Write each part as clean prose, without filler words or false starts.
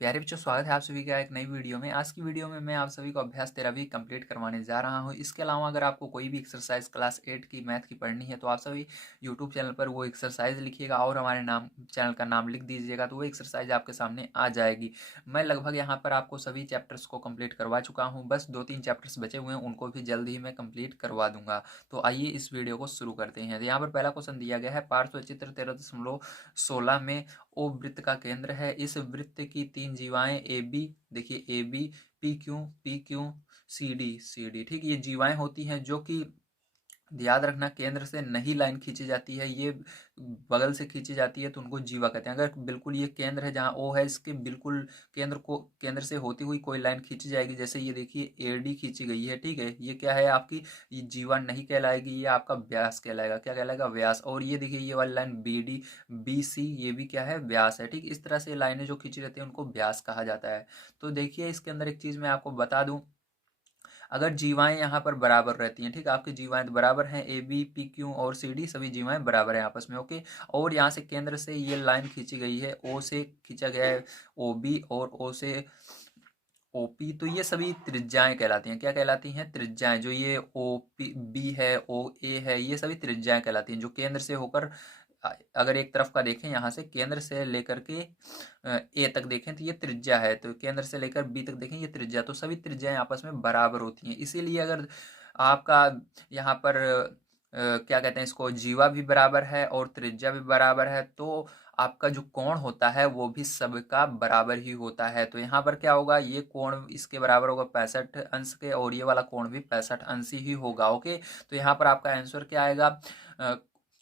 प्यारे बच्चों, स्वागत है आप सभी का एक नई वीडियो में। आज की वीडियो में मैं आप सभी को अभ्यास 13वीं कंप्लीट करवाने जा रहा हूं। इसके अलावा अगर आपको कोई भी एक्सरसाइज क्लास 8 की मैथ की पढ़नी है तो आप सभी यूट्यूब चैनल पर वो एक्सरसाइज लिखिएगा और हमारे नाम चैनल का नाम लिख दीजिएगा तो वो एक्सरसाइज आपके सामने आ जाएगी। मैं लगभग यहाँ पर आपको सभी चैप्टर्स को कम्प्लीट करवा चुका हूँ, बस 2-3 चैप्टर्स बचे हुए हैं, उनको भी जल्द ही मैं कम्प्लीट करवा दूंगा। तो आइए इस वीडियो को शुरू करते हैं। तो यहाँ पर पहला क्वेश्चन दिया गया है, पार्श्व चित्र 13.16 में ओ वृत्त का केंद्र है। इस वृत्त की 3 जीवाएं ए बी, देखिए A B, P Q C D, ठीक, ये जीवाएं होती हैं जो कि याद रखना केंद्र से नहीं लाइन खींची जाती है, ये बगल से खींची जाती है तो उनको जीवा कहते हैं। अगर बिल्कुल ये केंद्र है जहाँ ओ है, इसके बिल्कुल केंद्र से होती हुई कोई लाइन खींची जाएगी, जैसे ये देखिए ए डी खींची गई है, ठीक है, ये क्या है आपकी, ये जीवा नहीं कहलाएगी, ये आपका व्यास कहलाएगा। क्या कहलाएगा? व्यास। और ये देखिए ये वाली line B D B C, ये भी क्या है? व्यास है। ठीक, इस तरह से लाइनें जो खींची रहती है उनको व्यास कहा जाता है। तो देखिए इसके अंदर एक चीज मैं आपको बता दूं, अगर जीवाएं यहाँ पर बराबर रहती हैं, ठीक, आपकी जीवाएं तो बराबर हैं, ए बी पी क्यू और सी डी सभी जीवाएं बराबर हैं आपस में, ओके। और यहाँ से केंद्र से ये लाइन खींची गई है, ओ से खींचा गया है ओ बी और ओ से ओपी, तो ये सभी त्रिज्याएं कहलाती हैं। क्या कहलाती हैं? त्रिज्याएं। जो ये ओ पी बी है, ओ ए है, ये सभी त्रिज्याएं कहलाती हैं जो केंद्र से होकर अगर एक तरफ का देखें, यहाँ से केंद्र से लेकर के ए तक देखें तो ये त्रिज्या है, तो केंद्र से लेकर बी तक देखें ये त्रिज्या, तो सभी त्रिज्याएं आपस में बराबर होती हैं। इसीलिए अगर आपका यहाँ पर क्या कहते हैं इसको, जीवा भी बराबर है और त्रिज्या भी बराबर है, तो आपका जो कोण होता है वो भी सबका बराबर ही होता है। तो यहाँ पर क्या होगा, ये कोण इसके बराबर होगा 65 अंश के, और ये वाला कोण भी 65 अंश ही होगा, ओके। तो यहाँ पर आपका आंसर क्या आएगा,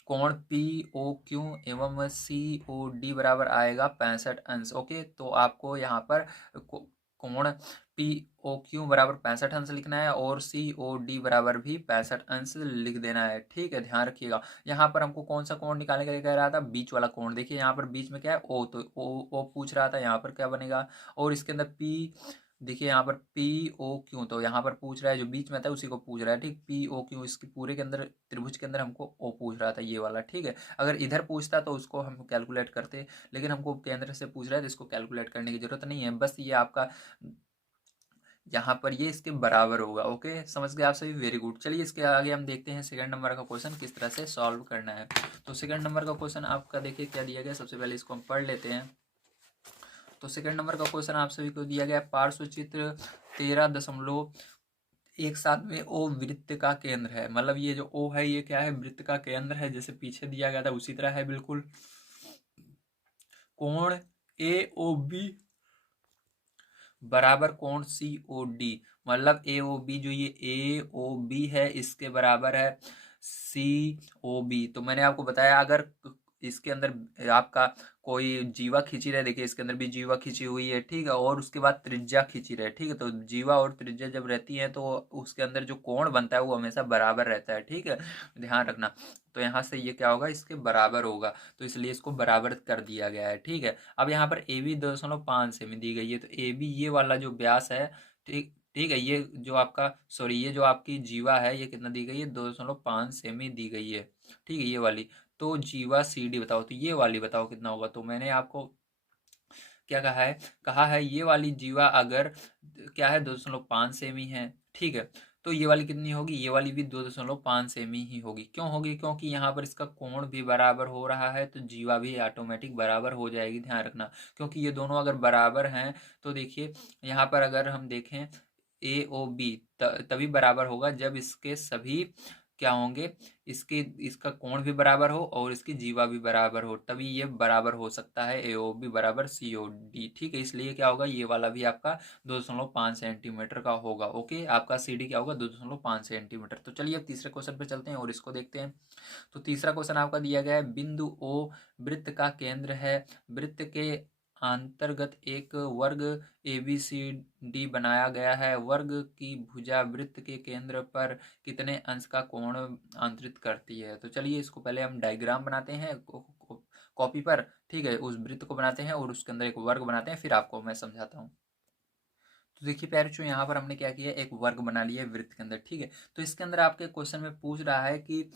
कोण पी ओ क्यू एवं सी ओ डी बराबर आएगा 65 अंश, ओके। तो आपको यहाँ पर कोण पी ओ क्यू बराबर 65 अंश लिखना है और सी ओ डी बराबर भी 65 अंश लिख देना है, ठीक है, ध्यान रखिएगा। यहाँ पर हमको कौन सा कोण निकालने के लिए कह रहा था? बीच वाला कोण। देखिए यहाँ पर बीच में क्या है? ओ, तो ओ पूछ रहा था, यहाँ पर क्या बनेगा? और इसके अंदर पी, देखिए यहाँ पर पी ओ क्यू, तो यहाँ पर पूछ रहा है जो बीच में था उसी को पूछ रहा है, ठीक, पी ओ क्यू, इसके पूरे के अंदर त्रिभुज के अंदर हमको ओ पूछ रहा था, ये वाला, ठीक है। अगर इधर पूछता तो उसको हम कैलकुलेट करते, लेकिन हमको केंद्र से पूछ रहा है तो इसको कैलकुलेट करने की जरूरत नहीं है, बस ये आपका यहाँ पर ये इसके बराबर होगा, ओके। समझ गए आप सभी? Very good. चलिए इसके आगे हम देखते हैं सेकंड नंबर का क्वेश्चन किस तरह से सॉल्व करना है। तो सेकंड नंबर का क्वेश्चन आपका देखिए क्या दिया गया, सबसे पहले इसको हम पढ़ लेते हैं। तो सेकंड नंबर का क्वेश्चन आप सभी को दिया गया पार्श्व चित्र 13.17 में ओ वृत्त का केंद्र है। मतलब ये जो ओ है ये क्या है? वृत्त का केंद्र है, जैसे पीछे दिया गया था उसी तरह है बिल्कुल। कोण ए ओ बी बराबर कोण सी ओ डी, मतलब ए ओ बी, जो ये ए ओ बी है इसके बराबर है सी ओ बी। तो मैंने आपको बताया अगर इसके अंदर आपका कोई जीवा खींची रहे, देखिए इसके अंदर भी जीवा खींची हुई है, ठीक है, और उसके बाद त्रिज्या खींची रहे, ठीक है, तो जीवा और त्रिज्या जब रहती है तो उसके अंदर जो कोण बनता है वो हमेशा बराबर रहता है, ठीक है, ध्यान रखना। तो यहाँ से ये क्या होगा, इसके बराबर होगा, तो इसलिए इसको बराबर कर दिया गया है, ठीक है। अब यहाँ पर ए बी 2.5 सेमी दी गई है, तो ए बी ये वाला जो व्यास है, ठीक ठीक है, ये जो आपका सॉरी ये जो आपकी जीवा है ये कितना दी गई है? 2.5 सेमी दी गई है, ठीक है, ये वाली। तो जीवा सी डी बताओ, तो ये वाली बताओ कितना होगा। तो मैंने आपको क्या कहा है ये वाली जीवा अगर क्या है 2.5 सेमी है, ठीक है, तो ये वाली कितनी होगी? ये वाली भी 2.5 सेमी ही होगी। क्यों होगी? क्योंकि यहाँ पर इसका कोण भी बराबर हो रहा है, तो जीवा भी ऑटोमेटिक बराबर हो जाएगी, ध्यान रखना। क्योंकि ये दोनों अगर बराबर हैं तो देखिए यहाँ पर अगर हम देखें ए ओ बी तभी बराबर होगा जब इसके सभी क्या होंगे, इसके इसका कोण भी बराबर हो और इसकी जीवा भी बराबर हो, तभी ये बराबर हो सकता है ए ओ बी बराबर सी ओ डी, ठीक है। इसलिए क्या होगा, ये वाला भी आपका 2.5 सेंटीमीटर का होगा, ओके। आपका सी डी क्या होगा? 2.5 सेंटीमीटर। तो चलिए अब तीसरे क्वेश्चन पे चलते हैं और इसको देखते हैं। तो तीसरा क्वेश्चन आपका दिया गया है, बिंदु ओ वृत्त का केंद्र है, वृत्त के अंतर्गत एक वर्ग ए बी सी डी बनाया गया है, वर्ग की भुजा वृत्त के केंद्र पर कितने अंश का कोण आंतरित करती है। तो चलिए इसको पहले हम डायग्राम बनाते हैं कॉपी पर, ठीक है, उस वृत्त को बनाते हैं और उसके अंदर एक वर्ग बनाते हैं, फिर आपको मैं समझाता हूँ। तो देखिए प्यारे बच्चों, यहाँ पर हमने क्या किया, एक वर्ग बना लिया है वृत्त के अंदर, ठीक है। तो इसके अंदर आपके क्वेश्चन में पूछ रहा है कि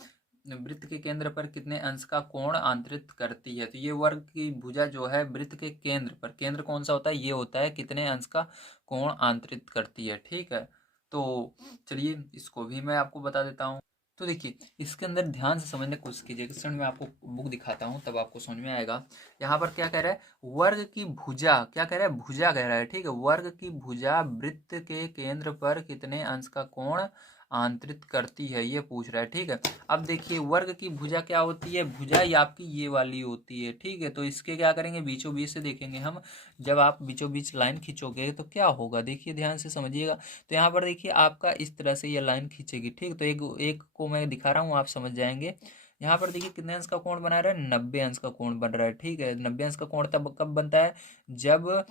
वृत्त के केंद्र पर कितने अंश का कोण आंतरित करती है। तो ये वर्ग की भुजा जो है वृत्त के केंद्र पर, केंद्र कौन सा होता है, ये होता है कितने अंश का कोण आंतरित करती है। ठीक है, तो चलिए इसको भी मैं आपको बता देता हूँ। तो देखिए इसके अंदर ध्यान से समझने की कोशिश कीजिए, इस क्षण मैं आपको बुक दिखाता हूँ तब आपको समझ में आएगा। यहाँ पर क्या कह रहा है, वर्ग की भुजा, क्या कह रहा है, भुजा कह रहा है। ठीक है, वर्ग की भुजा वृत्त के केंद्र पर कितने अंश का कोण आंतरित करती है, ये पूछ रहा है। ठीक है, अब देखिए वर्ग की भुजा क्या होती है, भुजा ही आपकी ये वाली होती है। ठीक है, तो इसके क्या करेंगे, बीचों बीच से देखेंगे हम। जब आप बीचों बीच लाइन खींचोगे तो क्या होगा, देखिए ध्यान से समझिएगा। तो यहाँ पर देखिए आपका इस तरह से ये लाइन खींचेगी। ठीक, तो एक एक को मैं दिखा रहा हूँ, आप समझ जाएंगे। यहाँ पर देखिए कितने अंश का कोण बना रहा है, 90 अंश का कोण बन रहा है। ठीक है, 90 अंश का कोण तब कब बनता है, जब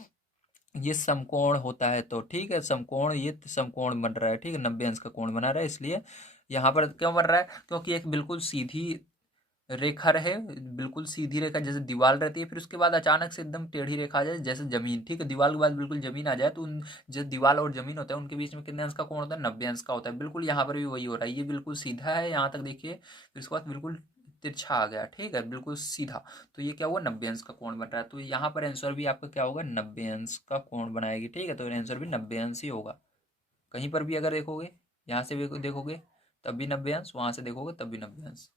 ये समकोण होता है। तो ठीक है, समकोण, ये समकोण बन रहा है। ठीक है, 90 अंश का कोण बना रहा है, इसलिए यहाँ पर क्यों बन रहा है, क्योंकि एक बिल्कुल सीधी रेखा रहे, बिल्कुल सीधी रेखा जैसे दीवार रहती है, फिर उसके बाद अचानक से एकदम टेढ़ी रेखा आ जाए जैसे जमीन। ठीक है, दीवार के बाद बिल्कुल जमीन आ जाए, तो उन जो दीवार और जमीन होता है उनके बीच में कितने अंश का कोण होता है, 90 अंश का होता है। बिल्कुल यहाँ पर भी वही हो रहा है, ये बिल्कुल सीधा है यहाँ तक देखिए, फिर उसके बाद बिल्कुल तिरछा आ गया। ठीक है, बिल्कुल सीधा, तो ये क्या हुआ, 90 अंश का कोण बन रहा है। तो यहाँ पर आंसर भी आपका क्या होगा, 90 अंश का कोण बनाएगी। ठीक है, तो आंसर भी 90 अंश ही होगा। कहीं पर भी अगर देखोगे, यहाँ से भी देखोगे तब भी 90 अंश, वहां से देखोगे तब भी 90 अंश।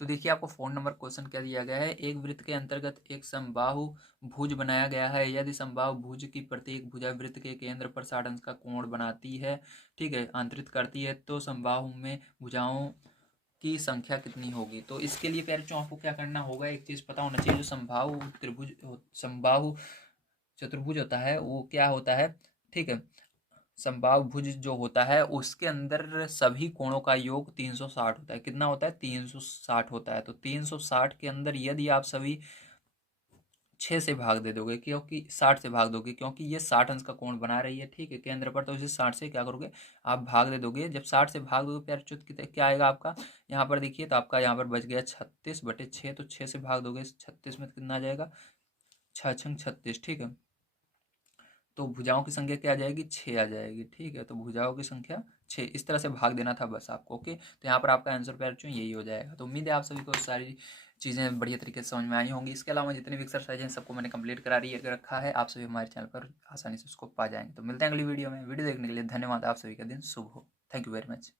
तो देखिए आपको 4 नंबर क्वेश्चन क्या दिया गया है, एक वृत्त के अंतर्गत एक समबाहु भुज बनाया गया है, यदि समबाहु भुज की प्रत्येक भुजा वृत्त के केंद्र पर 60 अंश का कोण बनाती है, ठीक है, आंतरित करती है, तो समबाहु में भुजाओं की संख्या कितनी होगी। तो इसके लिए प्यारे बच्चों आपको क्या करना होगा, एक चीज पता होना चाहिए, जो समबाहु त्रिभुज समबाहु चतुर्भुज होता है वो क्या होता है। ठीक है, समबाहुभुज जो होता है उसके अंदर सभी कोणों का योग 360 होता है। कितना होता है, 360 होता है। तो 360 के अंदर यदि आप सभी 6 से भाग दे दोगे, क्योंकि 60 से भाग दोगे, क्योंकि ये 60 अंश का कोण बना रही है। ठीक है, केंद्र पर, तो इसे 60 से क्या करोगे, आप भाग दे दोगे। जब 60 से भाग दोगे प्यार च्युत क्या आएगा आपका, यहाँ पर देखिए, तो आपका यहाँ पर बच गया 36/6। तो 6 से भाग दोगे 36 में, कितना आ जाएगा, 6×6 = 36। ठीक है, तो भुजाओं की संख्या क्या आ जाएगी, 6 आ जाएगी। ठीक है, तो भुजाओं की संख्या 6, इस तरह से भाग देना था बस आपको। ओके, तो यहाँ पर आपका आंसर पैर चुन यही हो जाएगा। तो उम्मीद है आप सभी को सारी चीज़ें बढ़िया तरीके से समझ में आई होंगी। इसके अलावा जितने भी एक्सरसाइज हैं सबको मैंने कंप्लीट करा रखा है, आप सभी हमारे चैनल पर आसानी से उसको पा जाएंगे। तो मिलते हैं अगली वीडियो में। वीडियो देखने के लिए धन्यवाद, आप सभी का दिन शुभ हो। Thank you very much.